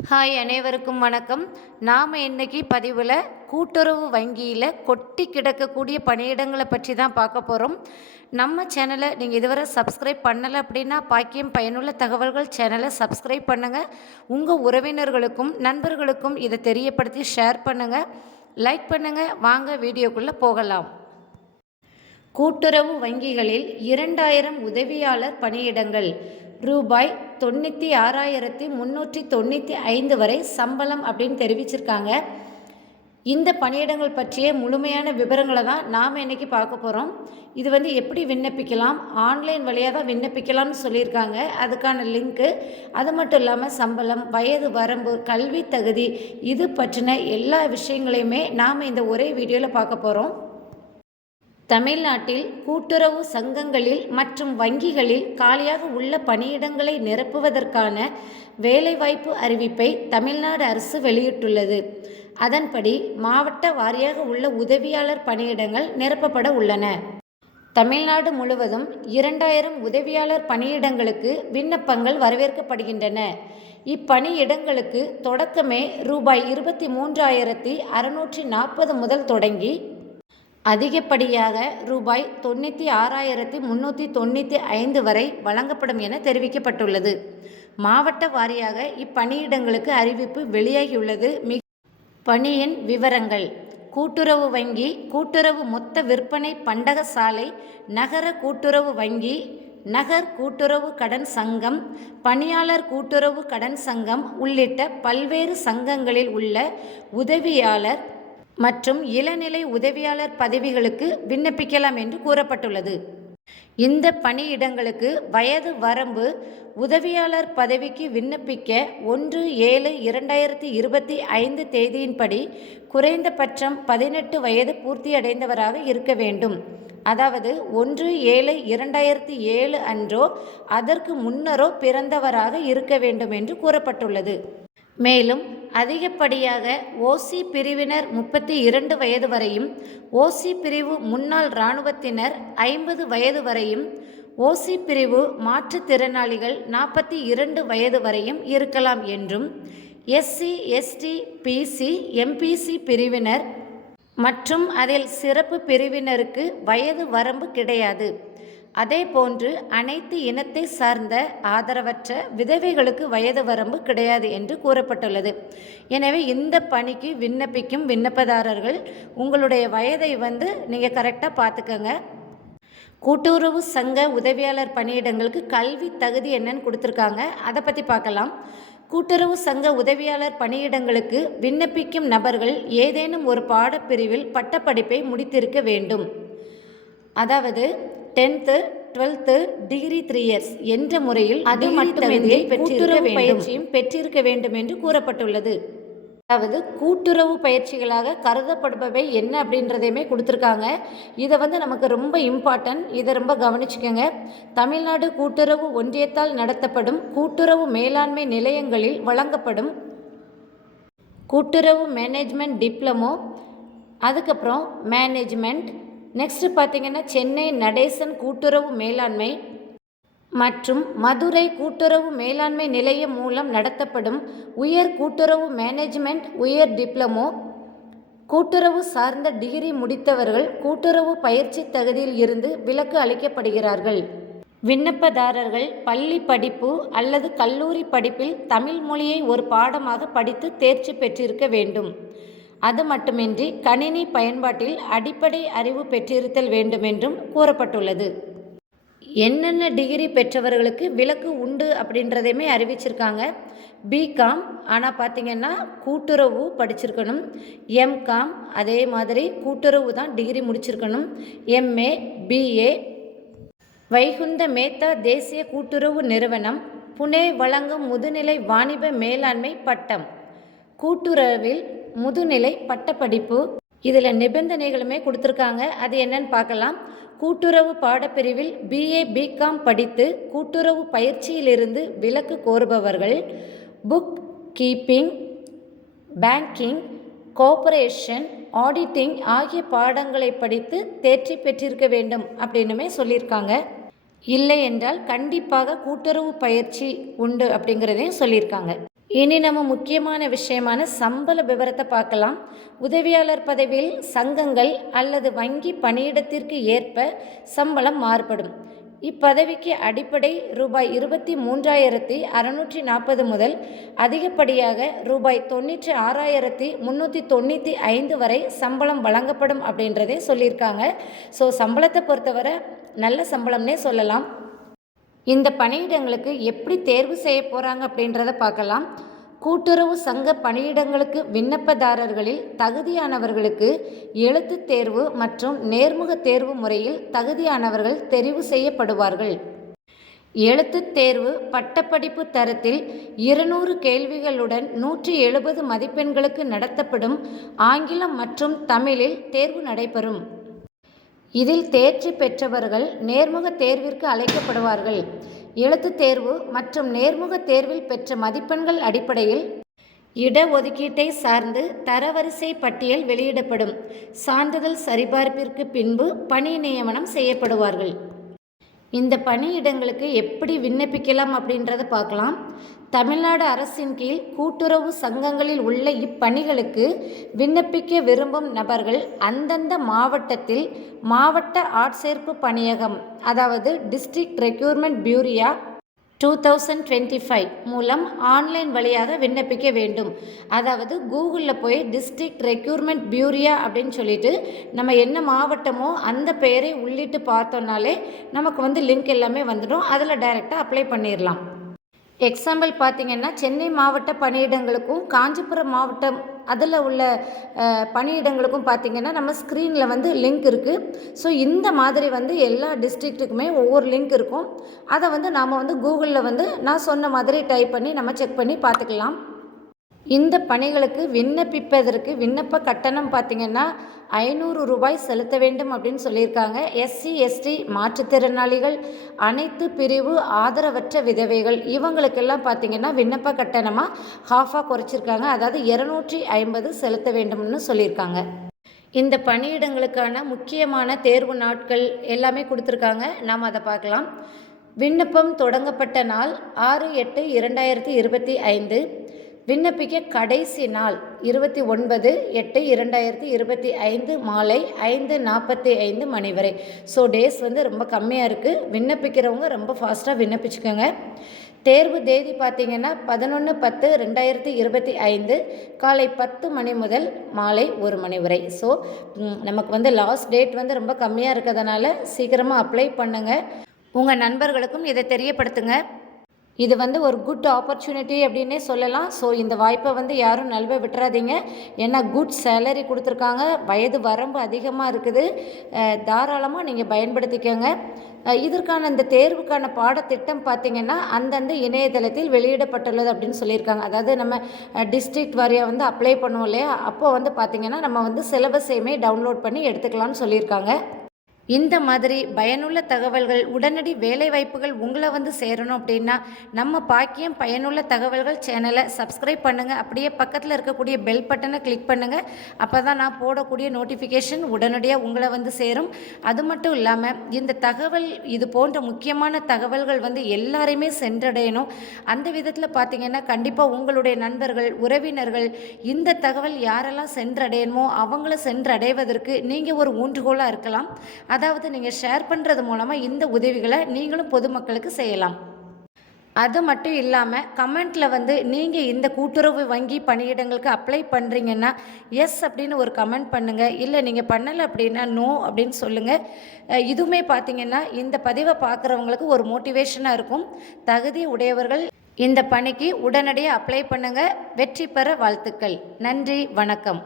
Hi அனைவருக்கும் வணக்கம். நாம் இன்றைக்கி பதிவில் கூட்டுறவு வங்கியில் கொட்டி கிடக்கக்கூடிய பணியிடங்களை பற்றி தான் பார்க்க போகிறோம் நம்ம சேனலை நீங்கள் இதுவரை சப்ஸ்கிரைப் பண்ணலை அப்படின்னா பாக்கியம் பயனுள்ள தகவல்கள் சேனலை சப்ஸ்கிரைப் பண்ணுங்கள் உங்கள் உறவினர்களுக்கும் நண்பர்களுக்கும் இதை தெரியப்படுத்தி ஷேர் பண்ணுங்கள் லைக் பண்ணுங்கள் வாங்க வீடியோக்குள்ளே போகலாம். கூட்டுறவு வங்கிகளில் இரண்டாயிரம் உதவியாளர் பணியிடங்கள். ரூபாய் தொண்ணூற்றி ஆறாயிரத்தி முந்நூற்றி தொண்ணூற்றி ஐந்து வரை சம்பளம் அப்படின்னு தெரிவிச்சிருக்காங்க. இந்த பணியிடங்கள் பற்றிய முழுமையான விவரங்களை தான் நாம் இன்றைக்கி பார்க்க போகிறோம் இது வந்து எப்படி விண்ணப்பிக்கலாம்? ஆன்லைன் வழியாக தான் விண்ணப்பிக்கலாம்னு சொல்லியிருக்காங்க. அதுக்கான லிங்க்கு அது மட்டும் இல்லாமல் சம்பளம் வயது வரம்பு கல்வி தகுதி இது பற்றின எல்லா விஷயங்களையுமே நாம் இந்த ஒரே வீடியோவில் பார்க்க போகிறோம் தமிழ்நாட்டில் கூட்டுறவு சங்கங்களில் மற்றும் வங்கிகளில் காலியாக உள்ள பணியிடங்களை நிரப்புவதற்கான வேலைவாய்ப்பு அறிவிப்பை தமிழ்நாடு அரசு வெளியிட்டுள்ளது. அதன்படி மாவட்ட வாரியாக உள்ள உதவியாளர் பணியிடங்கள் நிரப்பப்பட உள்ளன. தமிழ்நாடு முழுவதும் இரண்டாயிரம் உதவியாளர் பணியிடங்களுக்கு விண்ணப்பங்கள் வரவேற்கப்படுகின்றன. இப்பணியிடங்களுக்கு தொடக்கமே ரூபாய் இருபத்தி மூன்றாயிரத்தி அறுநூற்றி நாற்பது முதல் தொடங்கி அதிகப்படியாக ரூபாய் தொண்ணூற்றி ஆறாயிரத்தி முந்நூற்றி தொண்ணூற்றி ஐந்து வரை வழங்கப்படும் என தெரிவிக்கப்பட்டுள்ளது. மாவட்ட வாரியாக இப்பணியிடங்களுக்கு அறிவிப்பு வெளியாகியுள்ளது. மிக பணியின் விவரங்கள். கூட்டுறவு வங்கி கூட்டுறவு மொத்த விற்பனை பண்டக சாலை நகர கூட்டுறவு வங்கி நகர் கூட்டுறவு கடன் சங்கம் பணியாளர் கூட்டுறவு கடன் சங்கம் உள்ளிட்ட பல்வேறு சங்கங்களில் உள்ள உதவியாளர் மற்றும் இளநிலை உதவியாளர் பதவிகளுக்கு விண்ணப்பிக்கலாம் என்று கூறப்பட்டுள்ளது. இந்த பணியிடங்களுக்கு வயது வரம்பு உதவியாளர் பதவிக்கு விண்ணப்பிக்க ஒன்று ஏழு இரண்டாயிரத்தி இருபத்தி ஐந்து தேதியின்படி குறைந்தபட்சம் பதினெட்டு வயது பூர்த்தியடைந்தவராக இருக்க வேண்டும். அதாவது ஒன்று ஏழு இரண்டாயிரத்தி ஏழு அன்றோ அதற்கு முன்னரோ பிறந்தவராக இருக்க வேண்டும் என்று கூறப்பட்டுள்ளது. மேலும் அதிகப்படியாக ஓசி பிரிவினர் முப்பத்தி இரண்டு வயது வரையும் ஓசி பிரிவு முன்னாள் இராணுவத்தினர் ஐம்பது வயது வரையும் ஓசி பிரிவு மாற்றுத்திறனாளிகள் நாற்பத்தி இரண்டு வயது வரையும் இருக்கலாம் என்றும் எஸ்சி எஸ்டி பிசி எம்பிசி பிரிவினர் மற்றும் அதில் சிறப்பு பிரிவினருக்கு வயது வரம்பு கிடையாது. அதேபோன்று அனைத்து இனத்தை சார்ந்த ஆதரவற்ற விதவைகளுக்கு வயது வரம்பு கிடையாது என்று கூறப்பட்டுள்ளது. எனவே இந்த பணிக்கு விண்ணப்பிக்கும் விண்ணப்பதாரர்கள் உங்களுடைய வயதை வந்து நீங்கள் கரெக்டாக பார்த்துக்கோங்க. கூட்டுறவு சங்க உதவியாளர் பணியிடங்களுக்கு கல்வி தகுதி என்னன்னு கொடுத்துருக்காங்க. அதை பற்றி பார்க்கலாம். கூட்டுறவு சங்க உதவியாளர் பணியிடங்களுக்கு விண்ணப்பிக்கும் நபர்கள் ஏதேனும் ஒரு பாடப்பிரிவில் பட்டப்படிப்பை முடித்திருக்க வேண்டும். அதாவது tenth twelfth degree three years என்ற முறையில் அது மட்டுமே கூட்டுறவு பயிற்சியும் பெற்றிருக்க வேண்டும் என்று கூறப்பட்டுள்ளது. அதாவது கூட்டுறவு பயிற்சிகளாக கருதப்படுபவை என்ன அப்படின்றதையுமே கொடுத்துருக்காங்க. இதை வந்து நமக்கு ரொம்ப இம்பார்ட்டன்ட் இதை ரொம்ப கவனிச்சுக்கோங்க. தமிழ்நாடு கூட்டுறவு ஒன்றியத்தால் நடத்தப்படும் கூட்டுறவு மேலாண்மை நிலையங்களில் வழங்கப்படும் கூட்டுறவு மேனேஜ்மெண்ட் டிப்ளமோ அதுக்கப்புறம் மேனேஜ்மெண்ட் நெக்ஸ்ட்டு பார்த்தீங்கன்னா சென்னை நடேசன் கூட்டுறவு மேலாண்மை மற்றும் மதுரை கூட்டுறவு மேலாண்மை நிலையம் மூலம் நடத்தப்படும் உயர் கூட்டுறவு மேனேஜ்மெண்ட் உயர் டிப்ளமோ கூட்டுறவு சார்ந்த டிகிரி முடித்தவர்கள் கூட்டுறவு பயிற்சி தகுதியில் இருந்து விலக்கு அளிக்கப்படுகிறார்கள். விண்ணப்பதாரர்கள் பள்ளி படிப்பு அல்லது கல்லூரி படிப்பில் தமிழ் மொழியை ஒரு பாடமாக படித்து தேர்ச்சி பெற்றிருக்க வேண்டும். அது மட்டுமின்றி கணினி பயன்பாட்டில் அடிப்படை அறிவு பெற்றிருத்தல் வேண்டுமென்றும் கூறப்பட்டுள்ளது. என்னென்ன டிகிரி பெற்றவர்களுக்கு விலக்கு உண்டு அப்படின்றதையுமே அறிவிச்சிருக்காங்க. பிகாம் ஆனால் பார்த்திங்கன்னா கூட்டுறவு படிச்சிருக்கணும். எம்காம் அதே மாதிரி கூட்டுறவு தான் டிகிரி முடிச்சிருக்கணும். எம்ஏ பிஏ வைகுந்த மேத்தா தேசிய கூட்டுறவு நிறுவனம் புனே வழங்கும் முதுநிலை வாணிப மேலாண்மை பட்டம். கூட்டுறவில் முதுநிலை பட்டப்படிப்பு. இதில் நிபந்தனைகளுமே கொடுத்துருக்காங்க. அது என்னன்னு பார்க்கலாம். கூட்டுறவு பாடப்பிரிவில் பிஏ பிகாம் படித்து கூட்டுறவு பயிற்சியிலிருந்து விலக்கு கோருபவர்கள். Book keeping banking cooperation auditing ஆகிய பாடங்களை படித்து தேர்ச்சி பெற்றிருக்க வேண்டும் அப்படின்னுமே சொல்லியிருக்காங்க. இல்லை என்றால் கண்டிப்பாக கூட்டுறவு பயிற்சி உண்டு அப்படிங்கிறதையும் சொல்லியிருக்காங்க. இனி நம்ம முக்கியமான விஷயமான சம்பள விவரத்தை பார்க்கலாம். உதவியாளர் பதவியில் சங்கங்கள் அல்லது வங்கி பணியிடத்திற்கு ஏற்ப சம்பளம் மாறுபடும். இப்பதவிக்கு அடிப்படை ரூபாய் இருபத்தி மூன்றாயிரத்தி அறநூற்றி நாற்பது முதல் அதிகப்படியாக ரூபாய் தொண்ணூற்றி ஆறாயிரத்தி முந்நூற்றி தொண்ணூற்றி ஐந்து வரை சம்பளம் வழங்கப்படும் அப்படின்றதே சொல்லியிருக்காங்க. ஸோ சம்பளத்தை பொறுத்தவரை நல்ல சம்பளம்னே சொல்லலாம். இந்த பணியிடங்களுக்கு எப்படி தேர்வு செய்ய போகிறாங்க அப்படின்றத பார்க்கலாம். கூட்டுறவு சங்க பணியிடங்களுக்கு விண்ணப்பதாரர்களில் தகுதியானவர்களுக்கு எழுத்து தேர்வு மற்றும் நேர்முக தேர்வு முறையில் தகுதியானவர்கள் தெரிவு செய்யப்படுவார்கள். எழுத்துத் தேர்வு பட்டப்படிப்பு தரத்தில் இருநூறு கேள்விகளுடன் நூற்றி எழுபது மதிப்பெண்களுக்கு நடத்தப்படும் ஆங்கிலம் மற்றும் தமிழில் தேர்வு நடைபெறும். இதில் தேர்ச்சி பெற்றவர்கள் நேர்முக தேர்விற்கு அழைக்கப்படுவார்கள். எழுத்துத் தேர்வு மற்றும் நேர்முக தேர்வில் பெற்ற மதிப்பெண்கள் அடிப்படையில் இடஒதுக்கீட்டை சார்ந்து தரவரிசை பட்டியல் வெளியிடப்படும். சான்றிதழ் சரிபார்ப்பிற்கு பின்பு பணி நியமனம் செய்யப்படுவார்கள். இந்த பணியிடங்களுக்கு எப்படி விண்ணப்பிக்கலாம் அப்படின்றத பார்க்கலாம். தமிழ்நாடு அரசின் கீழ் கூட்டுறவு சங்கங்களில் உள்ள இப்பணிகளுக்கு விண்ணப்பிக்க விரும்பும் நபர்கள் அந்தந்த மாவட்டத்தில் மாவட்ட ஆட்சேர்ப்பு பணியகம் அதாவது district requirement bureau two thousand twenty five மூலம் ஆன்லைன் வழியாக விண்ணப்பிக்க வேண்டும். அதாவது கூகுளில் போய் டிஸ்ட்ரிக்ட் ரெக்யூர்மெண்ட் பியூரியா அப்படின்னு சொல்லிட்டு நம்ம என்ன மாவட்டமோ அந்த பெயரை உள்ளிட்டு பார்த்தோன்னாலே நமக்கு வந்து லிங்க் எல்லாமே வந்துடும். அதில் டைரெக்டாக அப்ளை பண்ணிடலாம் எக்ஸாம்பிள் பார்த்திங்கன்னா சென்னை மாவட்ட பணியிடங்களுக்கும் காஞ்சிபுரம் மாவட்டம் அதில் உள்ள பணியிடங்களுக்கும் பார்த்திங்கன்னா நம்ம ஸ்க்ரீனில் வந்து லிங்க் இருக்குது ஸோ இந்த மாதிரி வந்து எல்லா டிஸ்ட்ரிக்ட்டுக்குமே ஒவ்வொரு லிங்க் இருக்கும். அதை வந்து நாம் வந்து கூகுளில் வந்து நான் சொன்ன மாதிரி டைப் பண்ணி நம்ம செக் பண்ணி பார்த்துக்கலாம். இந்த பணிகளுக்கு விண்ணப்பிப்பதற்கு விண்ணப்ப கட்டணம் பார்த்திங்கன்னா ஐநூறு ரூபாய் செலுத்த வேண்டும் அப்படின்னு சொல்லியிருக்காங்க. எஸ்சி எஸ்டி மாற்றுத்திறனாளிகள் அனைத்து பிரிவு ஆதரவற்ற விதவைகள். இவங்களுக்கெல்லாம் பார்த்திங்கன்னா விண்ணப்ப கட்டணமாக ஹாஃபாக குறைச்சிருக்காங்க. அதாவது இரநூற்றி ஐம்பது செலுத்த வேண்டும்னு சொல்லியிருக்காங்க. இந்த பணியிடங்களுக்கான முக்கியமான தேர்வு நாட்கள் எல்லாமே கொடுத்துருக்காங்க. நாம் அதை பார்க்கலாம். விண்ணப்பம் தொடங்கப்பட்ட நாள் ஆறு எட்டு இரண்டாயிரத்தி இருபத்தி ஐந்து. விண்ணப்பிக்க கடைசி நாள் இருபத்தி ஒன்பது எட்டு இரண்டாயிரத்தி இருபத்தி ஐந்து மாலை ஐந்து நாற்பத்தி ஐந்து மணி வரை. ஸோ டேஸ் வந்து ரொம்ப கம்மியாக இருக்குது விண்ணப்பிக்கிறவங்க ரொம்ப ஃபாஸ்ட்டாக விண்ணப்பிச்சுக்கோங்க. தேர்வு தேதி பார்த்தீங்கன்னா பதினொன்று பத்து ரெண்டாயிரத்தி இருபத்தி ஐந்து காலை பத்து மணி முதல் மாலை ஒரு மணி வரை. ஸோ நமக்கு வந்து லாஸ்ட் டேட் வந்து ரொம்ப கம்மியாக இருக்கிறதுனால சீக்கிரமாக அப்ளை பண்ணுங்கள் உங்கள் நண்பர்களுக்கும் இதை தெரியப்படுத்துங்க. இது வந்து ஒரு குட் ஆப்பர்ச்சுனிட்டி அப்படின்னே சொல்லலாம். ஸோ இந்த வாய்ப்பை வந்து யாரும் நழுவ விட்டுறாதீங்க. ஏன்னா குட் சேலரி கொடுத்துருக்காங்க. வயது வரம்பு அதிகமாக இருக்குது. தாராளமாக நீங்கள் பயன்படுத்திக்கோங்க. இதற்கான இந்த தேர்வுக்கான பாடத்திட்டம் பார்த்திங்கன்னா அந்தந்த இணையதளத்தில் வெளியிடப்பட்டுள்ளது அப்படின்னு சொல்லியிருக்காங்க. அதாவது நம்ம டிஸ்ட்ரிக்ட் வாரியாக வந்து அப்ளை பண்ணுவோம் இல்லையா? அப்போது வந்து பார்த்திங்கன்னா நம்ம வந்து சிலபஸையுமே டவுன்லோட் பண்ணி எடுத்துக்கலாம்னு சொல்லியிருக்காங்க. இந்த மாதிரி பயனுள்ள தகவல்கள் உடனடி வேலை வாய்ப்புகள் உங்களை வந்து சேரணும் அப்படின்னா நம்ம பாக்கியம் பயனுள்ள தகவல்கள் சேனலை சப்ஸ்கிரைப் பண்ணுங்கள் அப்படியே பக்கத்தில் இருக்கக்கூடிய பெல் பட்டனை கிளிக் பண்ணுங்கள் அப்போ தான் நான் போடக்கூடிய நோட்டிஃபிகேஷன் உடனடியாக உங்களை வந்து சேரும். அது மட்டும் இல்லாமல் இந்த தகவல் இது போன்ற முக்கியமான தகவல்கள் வந்து எல்லாரையுமே சென்றடையணும். அந்த விதத்தில் பார்த்தீங்கன்னா கண்டிப்பாக உங்களுடைய நண்பர்கள் உறவினர்கள் இந்த தகவல் யாரெல்லாம் சென்றடையணுமோ அவங்கள சென்றடைவதற்கு நீங்கள் ஒரு ஊன்றுகோலாக இருக்கலாம். அதாவது நீங்கள் ஷேர் பண்ணுறது மூலமாக இந்த உதவிகளை நீங்களும் பொதுமக்களுக்கு செய்யலாம். அது மட்டும் இல்லாமல் கமெண்ட்டில் வந்து நீங்கள் இந்த கூட்டுறவு வங்கி பணியிடங்களுக்கு அப்ளை பண்ணுறீங்கன்னா எஸ் அப்படின்னு ஒரு கமெண்ட் பண்ணுங்கள் இல்லை நீங்கள் பண்ணலை அப்படின்னா நோ அப்படின்னு சொல்லுங்கள் இதுவுமே பார்த்தீங்கன்னா இந்த பதிவை பார்க்குறவங்களுக்கு ஒரு மோட்டிவேஷனாக இருக்கும். தகுதி உடையவர்கள் இந்த பணிக்கு உடனடியாக அப்ளை பண்ணுங்கள் வெற்றி பெற வாழ்த்துக்கள். நன்றி வணக்கம்.